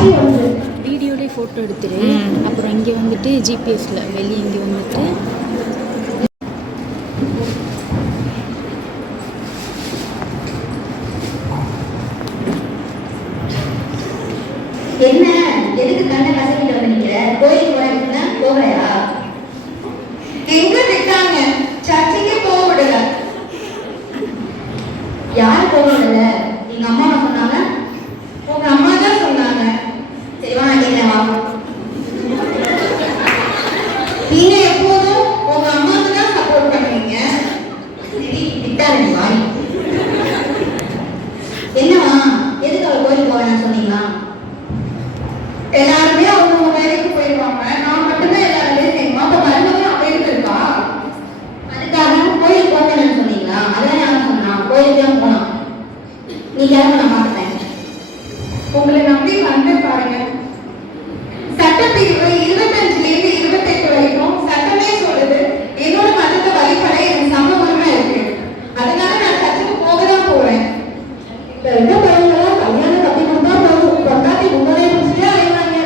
வீடியோலேயே ஃபோட்டோ எடுத்துரு. அப்புறம் இங்கே வந்துட்டு ஜிபிஎஸ்ல வெளியே இங்கே வந்துட்டு என்ன எதுக்கு கண்ணை கசக்கிட்டு வந்து நிக்கிற? கோயிலுக்கு போறீங்கன்னா போகலையா? எங்க திட்டாங்க, சர்ச்சைக்கே போக விடல. யார் போக விடல? எங்க அம்மா சொன்னாங்க. உங்க அம்மா தான் சொன்னாங்க. சரிவா நீங்க வாங்க. நீங்க எப்போதும் உங்க அம்மாவுக்கு தான் சப்போர்ட் பண்ணுவீங்க. சரி திட்டாங்க வாடி. என்னவா எதுக்கு அவள் கோயிலுக்கு போவேன்னு சொன்னீங்களா? எல்லாருமே அவங்க வேலைக்கு போயிடுவாங்க, நான் மட்டும்தான் எல்லா வேலையும் செய்யணுமா? அப்ப மருமகன் அப்படியே இருக்கா? அதுக்காக கோயிலுக்கு போகணும்னு சொன்னீங்களா? அதான் யாரும் சொன்னா கோயிலுக்கு தான் போனான். நீங்க யாரும் நான் பார்த்துட்டேன். உங்களை நம்பி வந்து பாருங்க. சட்டப்பிரிவு 25ல இருந்து 28 வரைக்கும் சட்டமே சொல்லுது என்னோட மதத்தை வழிபட எனக்கு சம உரிமை இருக்கு. அதனால நான் சர்ச்சுக்கு போகதான் போறேன். இந்த ரெண்டு பையன்களாம் கல்யாணம் கட்டி கொடுத்தா போதும், பொண்டாட்டி உங்களே முடிச்சுட்டே அழைவாங்க.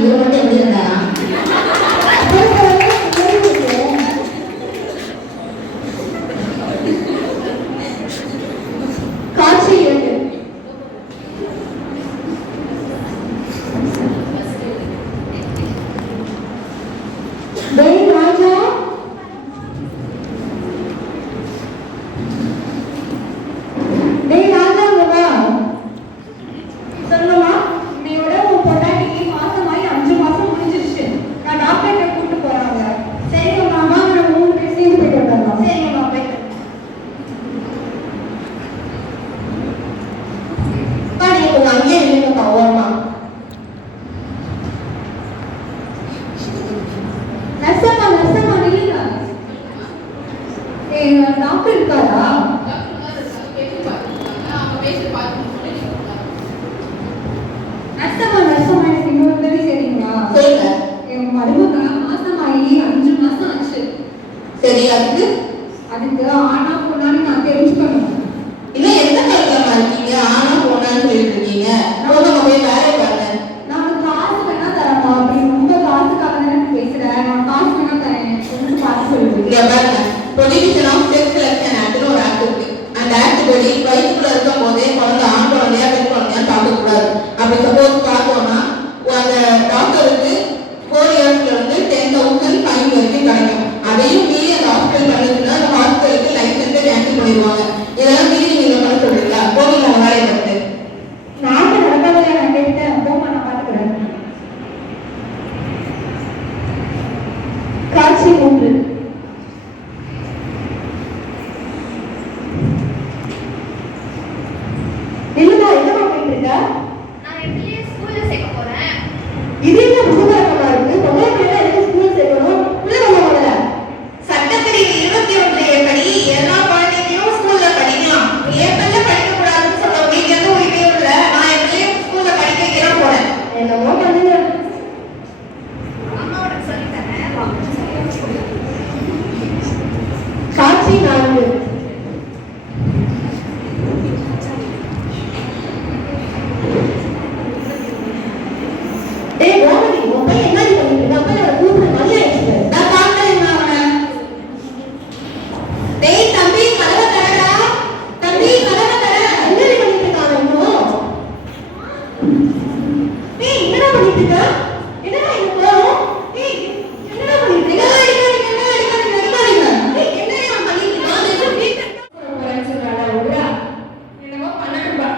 இவர் மட்டும் எப்படி இருந்தாரா? காட்சி 2. டேய் ராஜா, டேய் ராஜா வா. சொல்லுமா? நீயோட உன் பொண்டாட்டிக்கு மாசமாயி 5 மாசம் முடிஞ்சிருச்சு. நான் டாக்டர்கிட்ட கூப்பிட்டு போறாங்க. சரிங்க மாமா, நான் 3 பேர் சேர்ந்து போயிட்டு வந்துடலாம். சரிங்க மாமா போயிட்டு பாடி உங்க அங்கேயே நின்று ஓரமா. நர்சம்மா நர்சம்மா நில்லுங்க. டாக்டர் இருக்காரா? நர்சம்மா நர்சம்மா எனக்கு இன்னொரு உதவி செய்றீங்களா? சொல்லுங்க. என் மருமக மாசமாயி 5 மாசம் ஆச்சு. சரி, அதுக்கு ஆனா பொண்ணான்னு நான் தெரிஞ்சுக்கணும். இன்னும் எந்த கருத்தமா இருக்கீங்க? ஆனா பொண்ணான்னு சொல்லிட்டு இருக்கீங்க. போக போய் வேலையை பாருங்க. நான் காசு வேணா தரமா? அப்படி ரொம்ப காசுக்காக தானே பேசுறேன். நான் காசு வேணா தரேன், கொஞ்சம் பார்த்து சொல்லுங்க. இங்க பாருங்க, ப்ரொவிஷன் ஆஃப் செக்ஸ் செலக்ஷன் ஆக்ட்னு ஒரு ஆக்ட் இருக்கு. அந்த ஆக்ட் படி வயிற்றுக்குள்ள இருக்கும் போதே குழந்தை ஆண் குழந்தையா பெண் குழந்தையான்னு பார்க்க கூடாது. அப்படி சப்போஸ் பார்த்தோம்னா அந்த டாக்டருக்கு 4 இயர்ஸ்ல இருந்து 10,000 ஃபைன் வரைக்கும் கிடைக்கும். அதையும் மீறி அந்த ஹாஸ்பிட்டல் பண்ணுதுன்னா அந்த ஹாஸ்பிட்டலுக்கு லைசன்ஸை கேன்சல் பண்ணிடுவாங்க. இதெல்லாம் மீறி நீங்க பண்ண சொல்றீங்களா? போதும் உங்க வேலையை பார்த்து. நாட்டு நடக்காதே நான் கேட்டேன். போமா, நான் பார்த்துக்கிறேன். காட்சி 3. இல்லமா என்னமா போயிட்டு இருக்க? நான் எப்படியே ஸ்கூல்ல சேர்க்க போறேன். இது என்ன புதுமையா இருக்கு? பொம்பளை பிள்ளை எதுக்கு ஸ்கூல் சேர்க்கணும்? உள்ள நம்ம முதல்ல சட்டப்பிரிவு 21 படி எல்லா குழந்தைகளும் ஸ்கூல்ல படிக்கலாம். ஏப்ரல்ல படிக்க கூடாதுன்னு சொல்ல உங்களுக்கு எந்த உரிமையும் இல்ல. நான் எப்படியே ஸ்கூல்ல படிக்க வைக்கிறேன் போறேன். என்னமோ பண்ணுங்க. அம்மாவோட சொல்லி தரேன். காட்சி 4. டேய் கோமதி, உன் பையன் என்னடி பண்ணிட்டு இருக்கான்? அப்பா அவரை கூப்பிடு, மணி ஆயிடுச்சு. நான் பார்க்கறேன் அவனை. டேய் தம்பி, கதவை தரடா. தம்பி கதவை தர. என்னடி பண்ணிட்டு இருக்கான் இன்னும்? டேய் என்னடா பண்ணிட்டு இருக்க? என்னடா இது கோவம்? டேய் என்னடா பண்ணிட்டு இருக்க? அடிக்காதீங்க. டேய் என்னடா பண்ணிட்டு இருக்க? நான் ஏதோ வீட்ல போறேன்னு சொல்றாடா விடுடா. என்னமோ பண்ணட்டும்பா.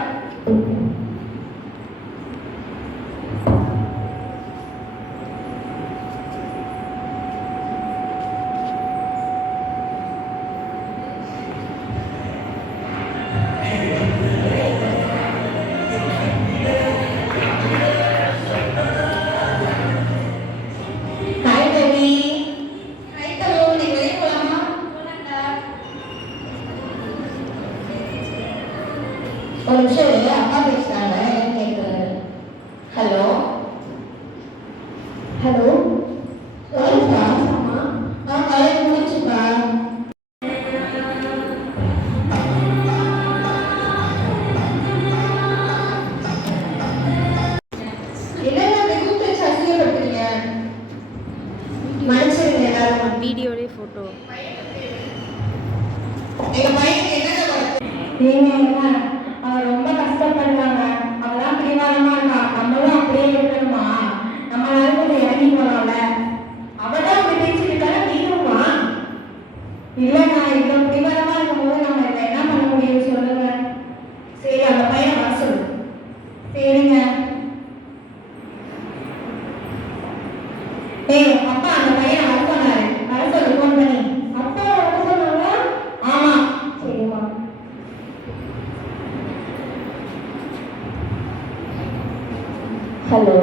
ஹலோ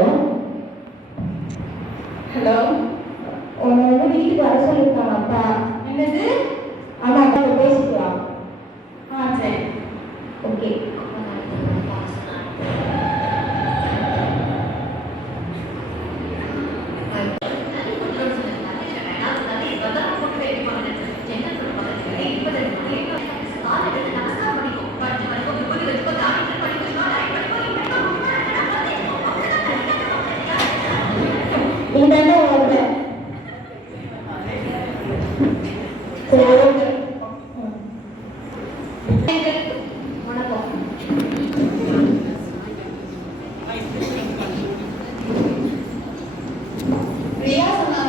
ஹலோ, உன்னை வந்து வீட்டுக்கு வர சொல்லியிருக்காங்க அப்பா. என்னது? ஆமாம் அப்பா, பேசிக்கலாம். சரி, ஓகே. இந்தாண்ட வருது. சரி, ஓகே. வணக்கம். பிரியா சொன்னா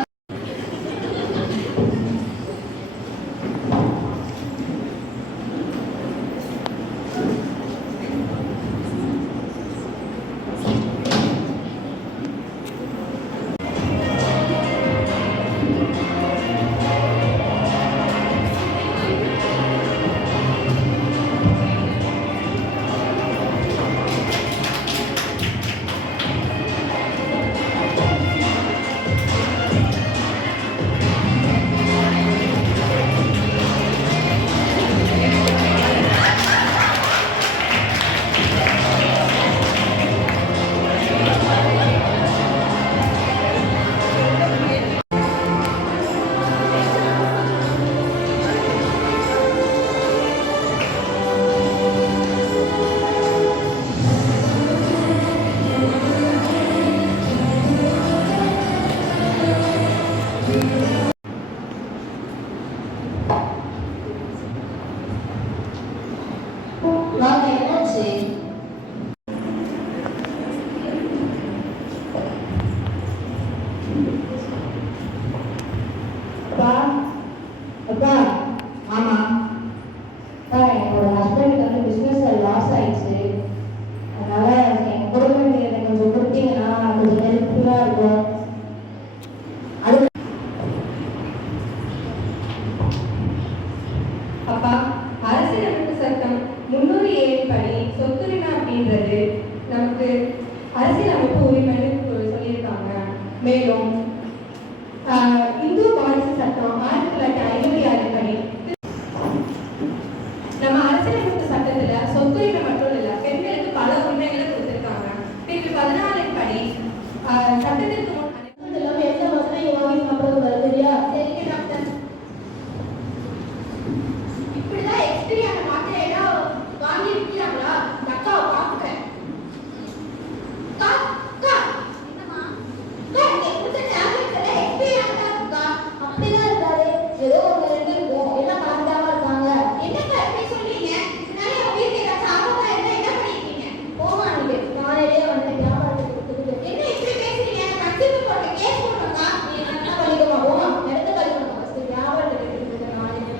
வாங்க, என்னாச்சு? அப்பா, அப்பா. ஆமா அப்பா, என்னோட ஹஸ்பண்டுக்கு வந்து பிஸ்னஸ்ல லாஸ் ஆயிடுச்சு. அதனால என் குடும்பத்தை எனக்கு கொஞ்சம் கொடுத்தீங்கன்னா கொஞ்சம் ஹெல்ப்ஃபுல்லா இருக்கும். அது அப்பா, அரசியலமைப்பு சட்டம் 307 படி சொத்துரிமை அப்படின்றது நமக்கு அரசியலமைப்பு உரிமைன்னு சொல்லியிருக்காங்க. மேலும் இந்து வாரிசு சட்டம் 1956 படி நம்ம அரசியலமைப்பு சட்டத்துல சொத்துரிமை மட்டும் இல்ல, பெண்களுக்கு பல உரிமைகளை கொடுத்திருக்காங்க. பிரிவு 14 படி சட்டத்திற்கு முன் எல்லாம் எந்த மாதிரி வாங்கி சாப்பிடுறது வருதுயா? சரிங்க டாக்டர். இப்படிதான் எக்ஸ்பிரி ஆன மாத்திரை எல்லாம் வாங்கி விற்கிறாங்களா? அக்காவை பார்த்துட்டேன். என்னம்மா? நீங்க கொடுத்த டேப்லெட்ஸ் எல்லாம் எக்ஸ்பிரி ஆனதா இருக்கா? அப்படிதான் இருக்காது, ஏதோ ஒரு ரெண்டு இருக்கும், எல்லாம் கலந்தாம இருக்காங்க. என்னக்கா இப்படி சொல்றீங்க? இதனால என் உயிருக்கு ஏதாச்சும் ஆபத்தா இருந்தா என்ன பண்ணிருக்கீங்க? போமா, நீங்க காலையிலேயே வந்து வியாபாரத்துக்கு கொடுத்துட்டு என்ன இப்படி பேசுறீங்க? கன்சியூமர் கோர்ட்ல கேஸ் போடுறோம்க்கா. நீ என்ன பண்ணிக்கமா? போமா, இடத்த கழிக்கணும். ஃபர்ஸ்ட் வியாபாரத்துக்கு கொடுத்துட்டு நாளைக்கு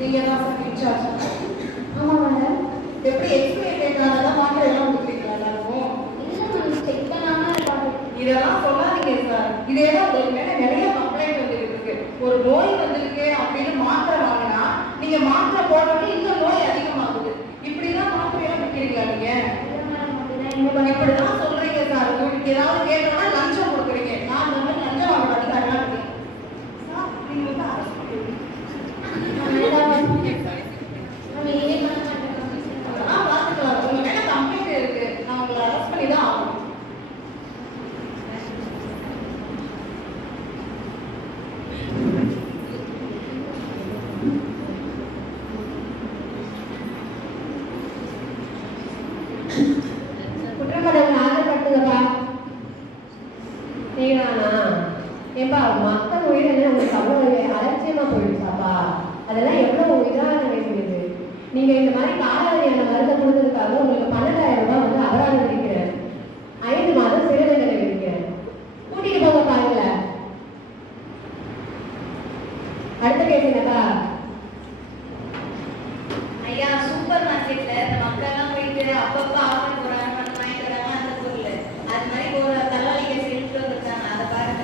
நீங்க தான் இன்சார்ஜ். ஆமா மேடம். எப்படி எக்ஸ்பிரி டேட்டால மாத்திரை எல்லாம் கொடுக்குறீங்களா எல்லாருக்கும்? இல்லை மேம், செக் பண்ணாம இருப்பாங்க. இதெல்லாம் சொல்லாதீங்க சார். இதெல்லாம் உங்களுக்கு மேல நிறைய கம்ப்ளைண்ட் வந்துருக்கு. ஒரு நோய் வந்திருக்கு அப்படின்னு மாத்திரை வாங்கினா நீங்க மாத்திரை போடுறது இன்னும் நோய் அதிகமாகுது. இப்படிதான் மாத்திரையெல்லாம் விற்கிறீங்களா நீங்க? இப்படிதான் சொல்றீங்க சார். உங்களுக்கு ஏதாவது கேட்டோம்னா லஞ்சம் கொடுக்குறீங்க. நான் இந்த மாதிரி லஞ்சம் வாங்க அதிகாரியா இருக்கேன் சார். நீங்க வந்து அரசு அதெல்லாம் பார்த்துக்கலாம். உங்க மேல கம்ப்ளைண்ட் இருக்கு. நான் உங்களை அரெஸ்ட் பண்ணி தான் ஆகணும். குற்றப்படங்கள் ஆதரப்பட்டதப்பா. நீதானா? ஏப்பா, மக்கள் உயிரின உங்களுக்கு அவ்வளவு அலட்சியமா போயிடுச்சாப்பா? அதெல்லாம் எவ்வளவு இதாக வேண்டியது. நீங்க இந்த மாதிரி காலாவதியான மருந்தை கொடுத்ததுக்காக உங்களுக்கு 12,000 ரூபாய் வந்து அபராதம் விதிக்கிறேன். 5 மாதம் சிறை தண்டனை விதிக்கிறேன். கூட்டிட்டு போங்க பாருங்கள. அடுத்த கேஸ் என்னப்பா? ஐயா, சூப்பர் மார்க்கெட்ல இந்த மக்கள் எல்லாம் போயிட்டு அப்பப்ப ஆஃபர் போறாங்க, பணம் வாங்கிட்டு வராங்க அந்த பொருள். அது மாதிரி ஒரு தள்ளாளிக்க செல்ஃப்ல இருக்காங்க, அதை பாருங்க.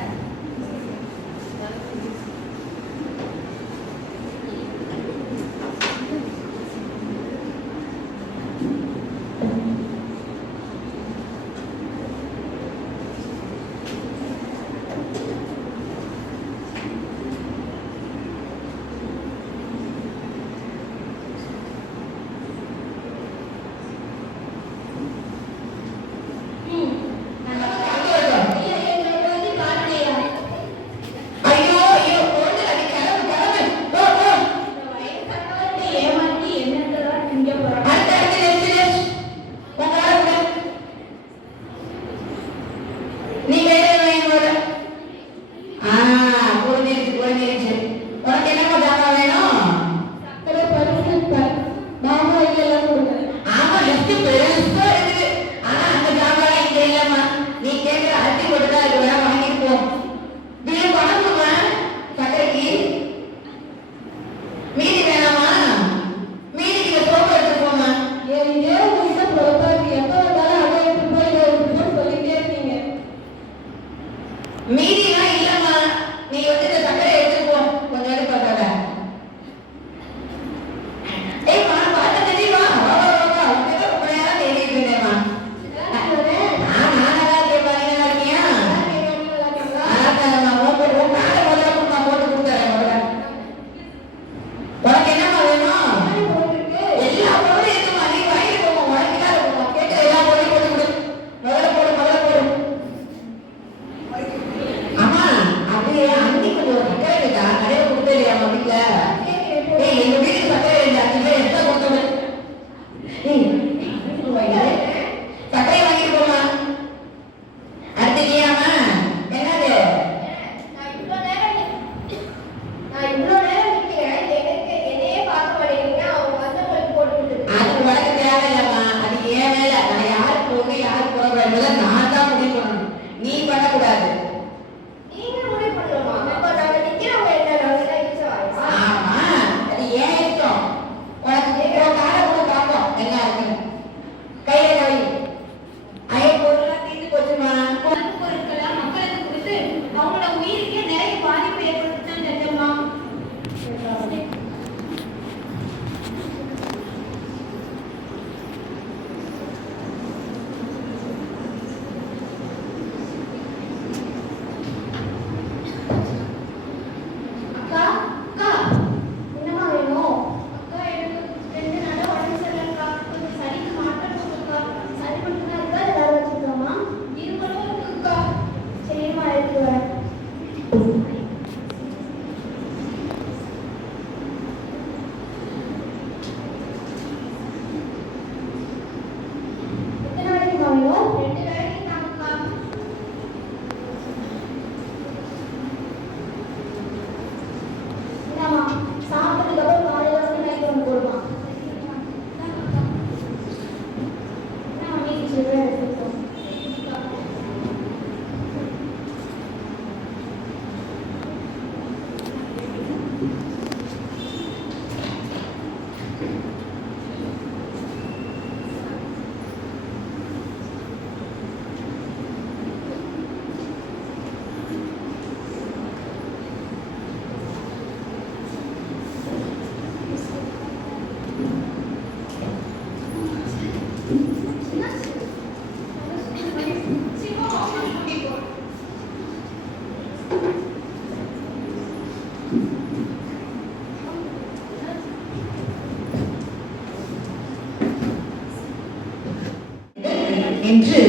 என்று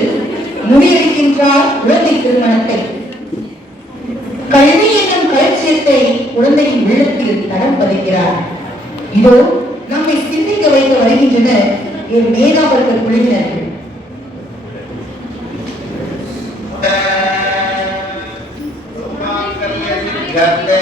முடிவெடுக்கின்றார் குழந்தை திருமணத்தை. கல்வி என்னும் களஞ்சியத்தை குழந்தையின் உள்ளத்தில் தடம் பதிக்கிறார். இதோ நம்மை சிந்திக்க வைக்க வருகின்றனர் என் மேதாவர்கள் குழுவினர்கள். Ganda,